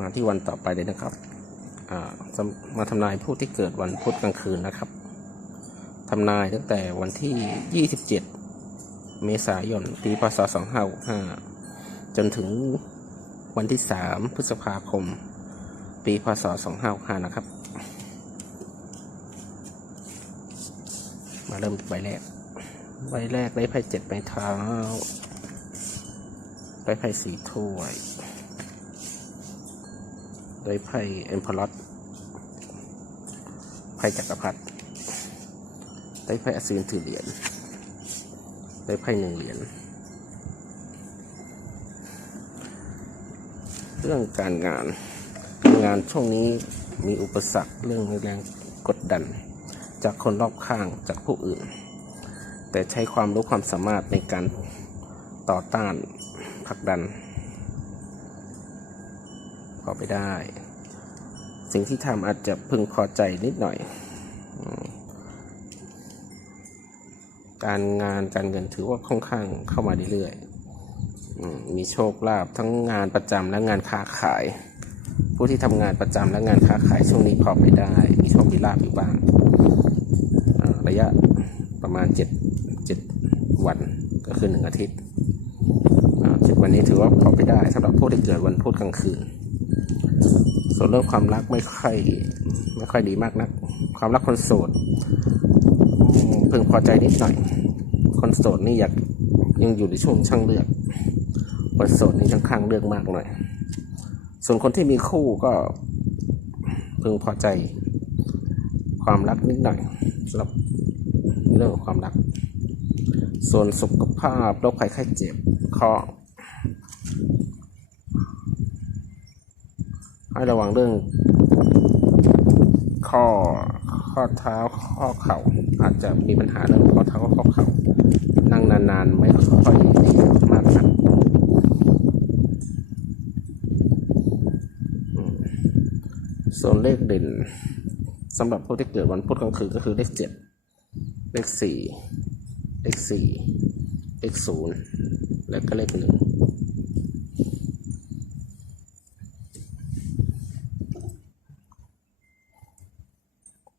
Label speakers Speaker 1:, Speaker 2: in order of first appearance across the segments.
Speaker 1: มาที่วันต่อไปเลยนะครับอ่าสำมาทำนายผู้ที่เกิดวันพุธกลางคืนนะครับทำนายตั้งแต่วันที่ 27 เมษายนปีพศ2565จนถึงวันที่ 3 พฤษภาคม ปีพศ2565นะครับ มาเริ่มใบแรก ใบแรกได้ไพ่เจ็ดใบเท้า ได้ไพ่สีถ้วย ได้ไพ่เอ็มพลอตไพ่จักรพรรดิได้ไพ่อัศวินถือเหรียญได้ไพ่หนึ่งเหรียญเรื่องการงานงานช่วงนี้มีอุปสรรคเรื่องแรงกดดัน จากคนรอบข้างจากผู้อื่น แต่ใช้ความรู้ความสามารถในการต่อต้านผลักดัน พอไปได้ สิ่งที่ทำอาจจะพึงพอใจนิดหน่อย การงานการเงินถือว่าค่อนข้างเข้ามาเรื่อยๆมีโชคลาภทั้งงานประจำและงานค้าขาย ผู้ที่ทำงานประจำและงานค้าขายช่วงนี้พอไปได้ มีโชคมีลาภอยู่บ้างระยะประมาณเจ็ดเจ็ดวันก็คือหนึ่งอาทิตย์เจ็ดวันนี้ถือว่าพอไปได้สำหรับผู้ที่เกิดวันพุธกลางคืน ส่วนเรื่องความรักไม่ค่อยไม่ค่อยดีมากนัก ความรักคนโสดพึงพอใจนิดหน่อย คนโสดนี่อยากยังอยู่ในช่วงช่างเลือกคนโสดนี่ค่อนข้างเลือกมากหน่อย ส่วนคนที่มีคู่ก็พึงพอใจ ความรักนิดหน่อยสำหรับเรื่องของความรัก ส่วนสุขภาพโรคภัยไข้เจ็บข้อ ให้ระวังเรื่อง ข้อข้อเท้าข้อเข่า อาจจะมีปัญหาเรื่องข้อเท้าข้อเข่า นั่งนานๆ ไม่ค่อยดีมากนักอืมส่วนเลขเด่นสำหรับผู้ที่เกิดวันพุธกลางคืนก็คือเลขเจ็ดเลขสี่เลขสี่เลขศูนย์และก็เลขหนึ่ง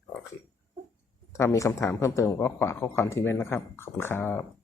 Speaker 1: โอเค ถ้ามีคำถามเพิ่มเติมก็ฝากข้อความที่เมนต์นะครับ ขอบคุณครับ